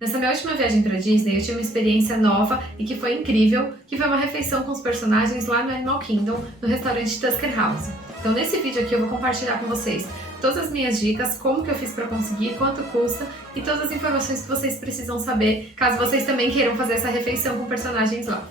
Nessa minha última viagem para Disney, eu tive uma experiência nova e que foi incrível, que foi uma refeição com os personagens lá no Animal Kingdom, no restaurante Tusker House. Então nesse vídeo aqui eu vou compartilhar com vocês todas as minhas dicas, como que eu fiz para conseguir, quanto custa e todas as informações que vocês precisam saber, caso vocês também queiram fazer essa refeição com personagens lá.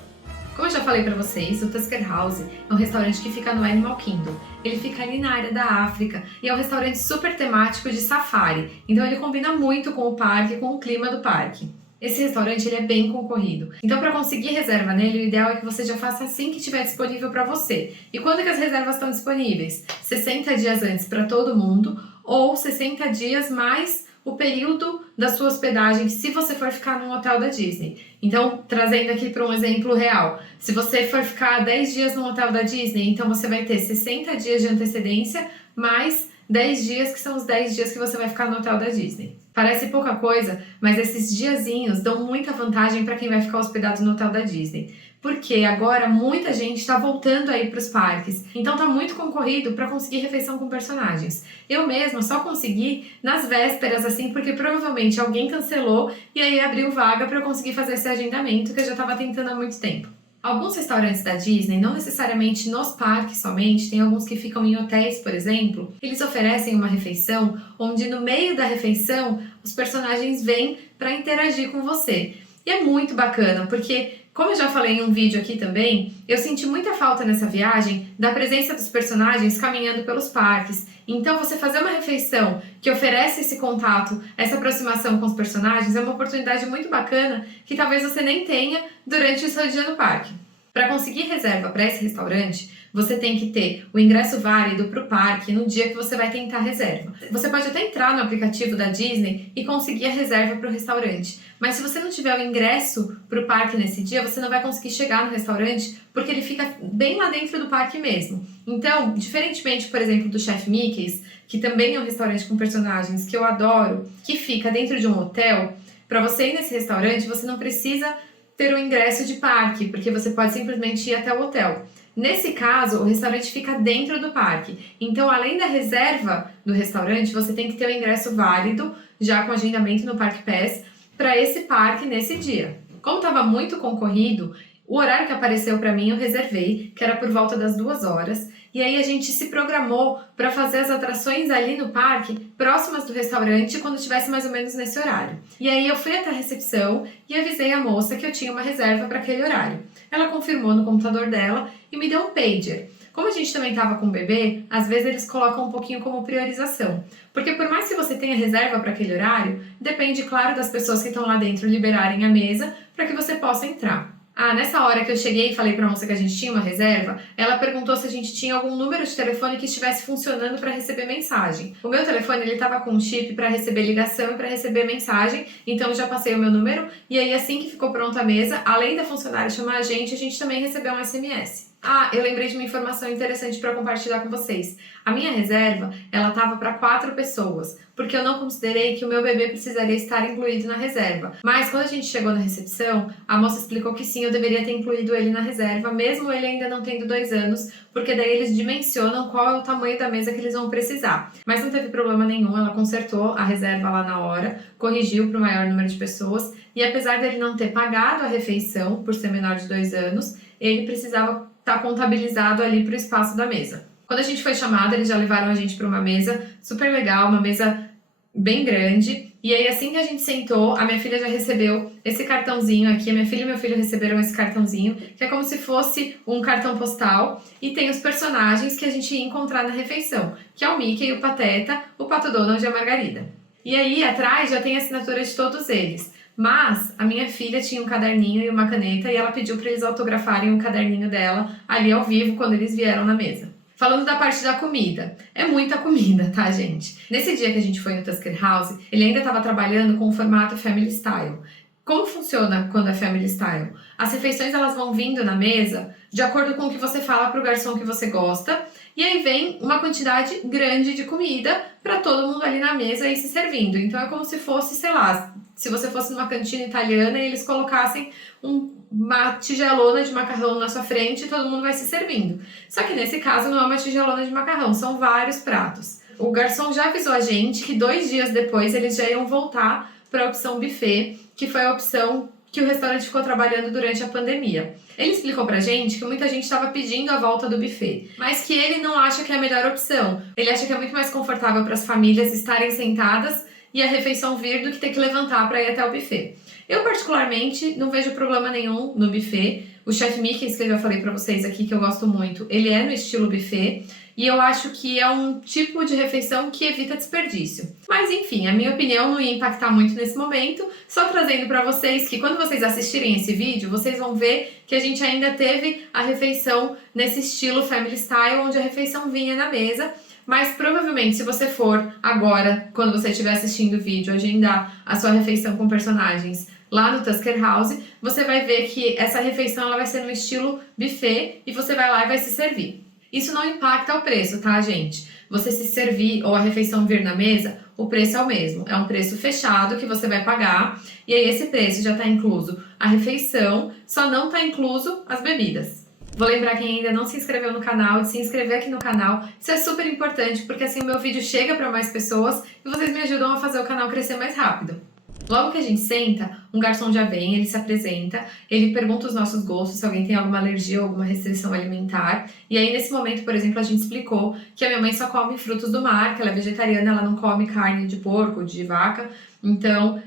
Como eu já falei pra vocês, o Tusker House é um restaurante que fica no Animal Kingdom. Ele fica ali na área da África e é um restaurante super temático de safari. Então ele combina muito com o parque, com o clima do parque. Esse restaurante ele é bem concorrido. Então para conseguir reserva nele, o ideal é que você já faça assim que estiver disponível para você. E quando que as reservas estão disponíveis? 60 dias antes para todo mundo ou 60 dias mais o período da sua hospedagem, se você for ficar num hotel da Disney. Então, trazendo aqui para um exemplo real, se você for ficar 10 dias num hotel da Disney, então você vai ter 60 dias de antecedência, mais 10 dias, que são os 10 dias que você vai ficar no hotel da Disney. Parece pouca coisa, mas esses diazinhos dão muita vantagem para quem vai ficar hospedado no hotel da Disney. Porque agora muita gente está voltando aí para os parques, então tá muito concorrido para conseguir refeição com personagens. Eu mesma só consegui nas vésperas assim, porque provavelmente alguém cancelou e aí abriu vaga para eu conseguir fazer esse agendamento que eu já estava tentando há muito tempo. Alguns restaurantes da Disney, não necessariamente nos parques somente, tem alguns que ficam em hotéis, por exemplo, eles oferecem uma refeição onde no meio da refeição os personagens vêm para interagir com você. E é muito bacana, porque, como eu já falei em um vídeo aqui também, eu senti muita falta nessa viagem da presença dos personagens caminhando pelos parques. Então, você fazer uma refeição que oferece esse contato, essa aproximação com os personagens, é uma oportunidade muito bacana que talvez você nem tenha durante o seu dia no parque. Para conseguir reserva para esse restaurante, você tem que ter o ingresso válido para o parque no dia que você vai tentar a reserva. Você pode até entrar no aplicativo da Disney e conseguir a reserva para o restaurante, mas se você não tiver o ingresso para o parque nesse dia, você não vai conseguir chegar no restaurante porque ele fica bem lá dentro do parque mesmo. Então, diferentemente, por exemplo, do Chef Mickey's, que também é um restaurante com personagens que eu adoro, que fica dentro de um hotel, para você ir nesse restaurante, você não precisa ter um ingresso de parque, porque você pode simplesmente ir até o hotel. Nesse caso, o restaurante fica dentro do parque. Então, além da reserva do restaurante, você tem que ter o ingresso válido, já com agendamento no Park Pass, para esse parque nesse dia. Como estava muito concorrido, o horário que apareceu para mim eu reservei, que era por volta das 2 horas, e aí a gente se programou para fazer as atrações ali no parque, próximas do restaurante, quando estivesse mais ou menos nesse horário. E aí eu fui até a recepção e avisei a moça que eu tinha uma reserva para aquele horário. Ela confirmou no computador dela e me deu um pager. Como a gente também estava com o bebê, às vezes eles colocam um pouquinho como priorização. Porque por mais que você tenha reserva para aquele horário, depende, claro, das pessoas que estão lá dentro liberarem a mesa para que você possa entrar. Nessa hora que eu cheguei e falei pra moça que a gente tinha uma reserva, ela perguntou se a gente tinha algum número de telefone que estivesse funcionando para receber mensagem. O meu telefone, ele tava com um chip para receber ligação e para receber mensagem, então eu já passei o meu número, e aí assim que ficou pronta a mesa, além da funcionária chamar a gente também recebeu um SMS. Eu lembrei de uma informação interessante para compartilhar com vocês. A minha reserva, ela estava para 4 pessoas, porque eu não considerei que o meu bebê precisaria estar incluído na reserva. Mas quando a gente chegou na recepção, a moça explicou que sim, eu deveria ter incluído ele na reserva, mesmo ele ainda não tendo 2 anos, porque daí eles dimensionam qual é o tamanho da mesa que eles vão precisar. Mas não teve problema nenhum, ela consertou a reserva lá na hora, corrigiu para o maior número de pessoas, e apesar dele não ter pagado a refeição, por ser menor de 2 anos, ele precisava estar contabilizado ali para o espaço da mesa. Quando a gente foi chamada, eles já levaram a gente para uma mesa super legal, uma mesa bem grande. E aí, assim que a gente sentou, a minha filha já recebeu esse cartãozinho aqui. A minha filha e meu filho receberam esse cartãozinho, que é como se fosse um cartão postal. E tem os personagens que a gente ia encontrar na refeição, que é o Mickey, o Pateta, o Pato Donald e a Margarida. E aí, atrás já tem a assinatura de todos eles. Mas a minha filha tinha um caderninho e uma caneta e ela pediu para eles autografarem o caderninho dela ali ao vivo quando eles vieram na mesa. Falando da parte da comida, é muita comida, tá, gente? Nesse dia que a gente foi no Tusker House, ele ainda estava trabalhando com o formato Family Style. Como funciona quando é Family Style? As refeições elas vão vindo na mesa de acordo com o que você fala pro garçom que você gosta, e aí vem uma quantidade grande de comida para todo mundo ali na mesa ir se servindo. Então é como se fosse, sei lá, se você fosse numa cantina italiana e eles colocassem uma tigelona de macarrão na sua frente e todo mundo vai se servindo. Só que nesse caso não é uma tigelona de macarrão, são vários pratos. O garçom já avisou a gente que 2 dias depois eles já iam voltar para a opção buffet, que foi a opção que o restaurante ficou trabalhando durante a pandemia. Ele explicou pra gente que muita gente estava pedindo a volta do buffet, mas que ele não acha que é a melhor opção. Ele acha que é muito mais confortável para as famílias estarem sentadas e a refeição vir do que ter que levantar para ir até o buffet. Eu, particularmente, não vejo problema nenhum no buffet. O Chef Mickey's, que eu já falei pra vocês aqui, que eu gosto muito, ele é no estilo buffet. E eu acho que é um tipo de refeição que evita desperdício. Mas enfim, a minha opinião não ia impactar muito nesse momento, só trazendo pra vocês que quando vocês assistirem esse vídeo, vocês vão ver que a gente ainda teve a refeição nesse estilo family style, onde a refeição vinha na mesa. Mas provavelmente, se você for agora, quando você estiver assistindo o vídeo, agendar a sua refeição com personagens lá no Tusker House, você vai ver que essa refeição ela vai ser no estilo buffet e você vai lá e vai se servir. Isso não impacta o preço, tá, gente? Você se servir ou a refeição vir na mesa, o preço é o mesmo. É um preço fechado que você vai pagar e aí esse preço já está incluso a refeição, só não está incluso as bebidas. Vou lembrar quem ainda não se inscreveu no canal, de se inscrever aqui no canal. Isso é super importante, porque assim o meu vídeo chega para mais pessoas e vocês me ajudam a fazer o canal crescer mais rápido. Logo que a gente senta, um garçom já vem, ele se apresenta, ele pergunta os nossos gostos, se alguém tem alguma alergia ou alguma restrição alimentar. E aí, nesse momento, por exemplo, a gente explicou que a minha mãe só come frutos do mar, que ela é vegetariana, ela não come carne de porco, de vaca. Então,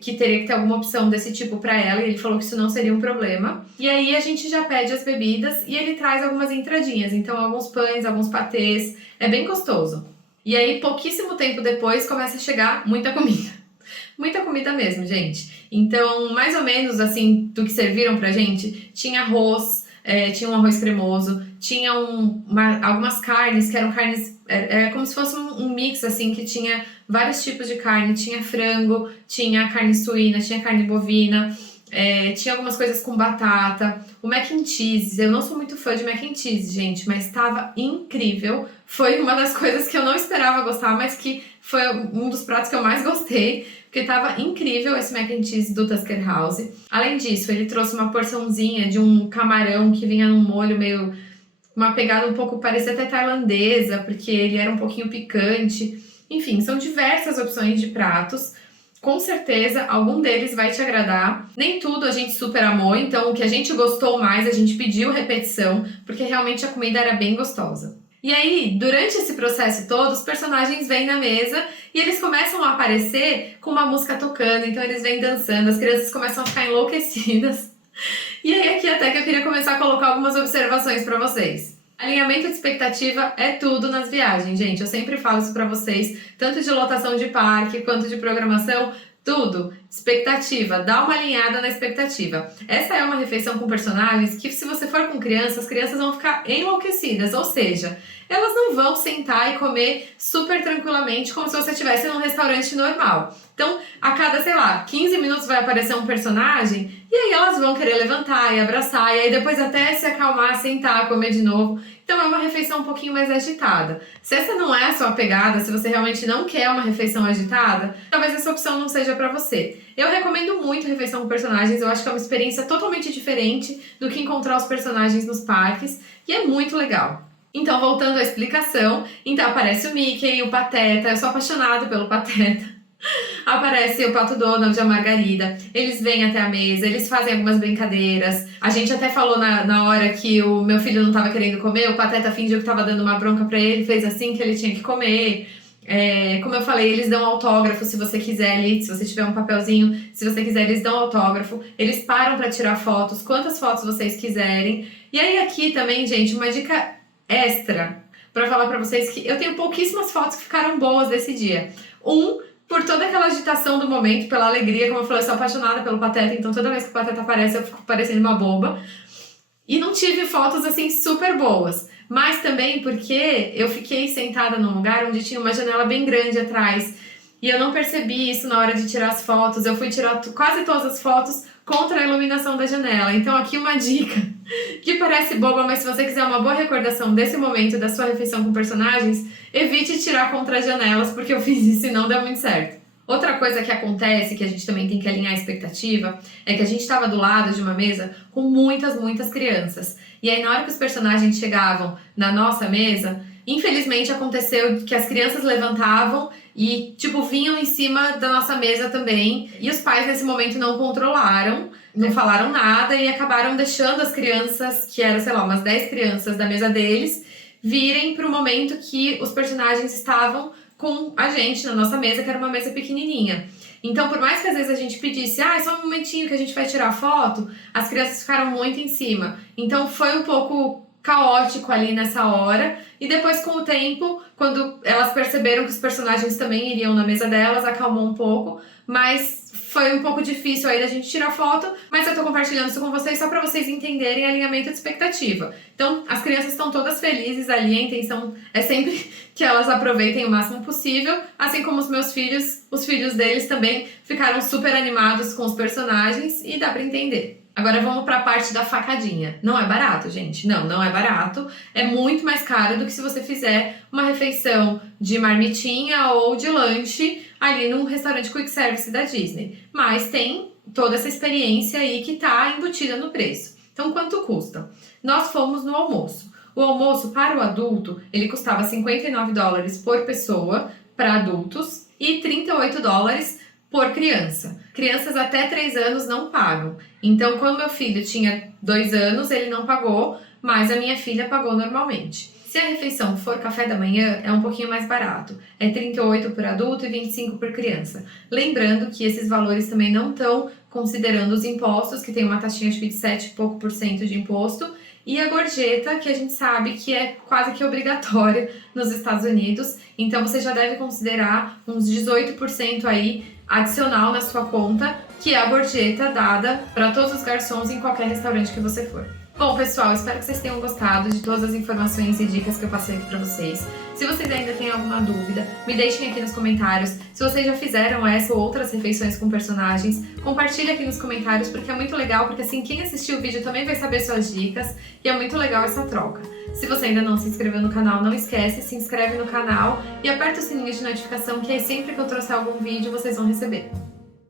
que teria que ter alguma opção desse tipo para ela, e ele falou que isso não seria um problema. E aí a gente já pede as bebidas e ele traz algumas entradinhas, então alguns pães, alguns patês, é bem gostoso. E aí, pouquíssimo tempo depois, começa a chegar muita comida. Muita comida mesmo, gente. Então, mais ou menos assim, do que serviram pra gente, tinha arroz, tinha um arroz cremoso, tinha algumas carnes, que eram carnes, como se fosse um mix, assim, que tinha vários tipos de carne. Tinha frango, tinha carne suína, tinha carne bovina, tinha algumas coisas com batata. O mac and cheese, eu não sou muito fã de mac and cheese, gente, mas estava incrível. Foi uma das coisas que eu não esperava gostar, mas que foi um dos pratos que eu mais gostei, porque estava incrível esse mac and cheese do Tusker House. Além disso, ele trouxe uma porçãozinha de um camarão que vinha num molho meio... uma pegada um pouco, parecia até tailandesa, porque ele era um pouquinho picante. Enfim, são diversas opções de pratos. Com certeza, algum deles vai te agradar. Nem tudo a gente super amou, então o que a gente gostou mais, a gente pediu repetição, porque realmente a comida era bem gostosa. E aí, durante esse processo todo, os personagens vêm na mesa e eles começam a aparecer com uma música tocando, então eles vêm dançando, as crianças começam a ficar enlouquecidas. E aí aqui até que eu queria começar a colocar algumas observações para vocês. Alinhamento de expectativa é tudo nas viagens, gente. Eu sempre falo isso pra vocês, tanto de lotação de parque quanto de programação, tudo. Expectativa, dá uma alinhada na expectativa. Essa é uma refeição com personagens que, se você for com crianças, as crianças vão ficar enlouquecidas, ou seja, elas não vão sentar e comer super tranquilamente como se você estivesse num restaurante normal. Então, a cada, sei lá, 15 minutos vai aparecer um personagem e aí elas vão querer levantar e abraçar e aí depois até se acalmar, sentar, comer de novo. Então é uma refeição um pouquinho mais agitada. Se essa não é a sua pegada, se você realmente não quer uma refeição agitada, talvez essa opção não seja pra você. Eu recomendo muito refeição com personagens, eu acho que é uma experiência totalmente diferente do que encontrar os personagens nos parques e é muito legal. Então, voltando à explicação, então aparece o Mickey, o Pateta, eu sou apaixonada pelo Pateta. Aparece o Pato Donald, a Margarida, eles vêm até a mesa, eles fazem algumas brincadeiras. A gente até falou na hora que o meu filho não estava querendo comer, o Pateta fingiu que estava dando uma bronca pra ele, fez assim que ele tinha que comer. Como eu falei, eles dão autógrafo se você quiser ali, se você tiver um papelzinho, se você quiser eles dão autógrafo, eles param pra tirar fotos, quantas fotos vocês quiserem. E aí aqui também, gente, uma dica extra pra falar pra vocês que eu tenho pouquíssimas fotos que ficaram boas desse dia. Por toda aquela agitação do momento, pela alegria, como eu falei, eu sou apaixonada pelo Pateta, então toda vez que o Pateta aparece eu fico parecendo uma boba. E não tive fotos assim super boas, mas também porque eu fiquei sentada num lugar onde tinha uma janela bem grande atrás e eu não percebi isso na hora de tirar as fotos. Eu fui tirar quase todas as fotos contra a iluminação da janela. Então aqui uma dica que parece boba, mas se você quiser uma boa recordação desse momento da sua refeição com personagens, evite tirar contra as janelas, porque eu fiz isso e não deu muito certo. Outra coisa que acontece, que a gente também tem que alinhar a expectativa, é que a gente estava do lado de uma mesa com muitas crianças. E aí na hora que os personagens chegavam na nossa mesa, infelizmente aconteceu que as crianças levantavam e, tipo, vinham em cima da nossa mesa também. E os pais, nesse momento, não controlaram, não falaram nada e acabaram deixando as crianças, que eram, sei lá, umas 10 crianças da mesa deles, virem pro momento que os personagens estavam com a gente na nossa mesa, que era uma mesa pequenininha. Então, por mais que às vezes a gente pedisse, só um momentinho que a gente vai tirar foto, as crianças ficaram muito em cima. Então, foi um pouco caótico ali nessa hora. E depois, com o tempo, quando elas perceberam que os personagens também iriam na mesa delas, acalmou um pouco. Mas foi um pouco difícil aí da gente tirar foto, mas eu tô compartilhando isso com vocês só pra vocês entenderem alinhamento de expectativa. Então, as crianças estão todas felizes ali, a intenção é sempre que elas aproveitem o máximo possível, assim como os meus filhos, os filhos deles também ficaram super animados com os personagens e dá pra entender. Agora vamos pra parte da facadinha. Não é barato, gente. Não é barato. É muito mais caro do que se você fizer uma refeição de marmitinha ou de lanche ali num restaurante quick service da Disney. Mas tem toda essa experiência aí que tá embutida no preço. Então, quanto custa? Nós fomos no almoço. O almoço para o adulto, ele custava $59 por pessoa para adultos e $38 por criança. Crianças até 3 anos não pagam. Então, quando meu filho tinha 2 anos, ele não pagou, mas a minha filha pagou normalmente. Se a refeição for café da manhã, é um pouquinho mais barato. É $38 por adulto e $25 por criança. Lembrando que esses valores também não estão considerando os impostos, que tem uma taxinha de 7 e pouco por cento de imposto, e a gorjeta, que a gente sabe que é quase que obrigatória nos Estados Unidos. Então, você já deve considerar uns 18% aí adicional na sua conta, que é a gorjeta dada para todos os garçons em qualquer restaurante que você for. Bom, pessoal, espero que vocês tenham gostado de todas as informações e dicas que eu passei aqui para vocês. Se vocês ainda têm alguma dúvida, me deixem aqui nos comentários. Se vocês já fizeram essa ou outras refeições com personagens, compartilhe aqui nos comentários, porque é muito legal, porque assim, quem assistiu o vídeo também vai saber suas dicas, e é muito legal essa troca. Se você ainda não se inscreveu no canal, não esquece, se inscreve no canal e aperta o sininho de notificação, que aí sempre que eu trouxer algum vídeo, vocês vão receber.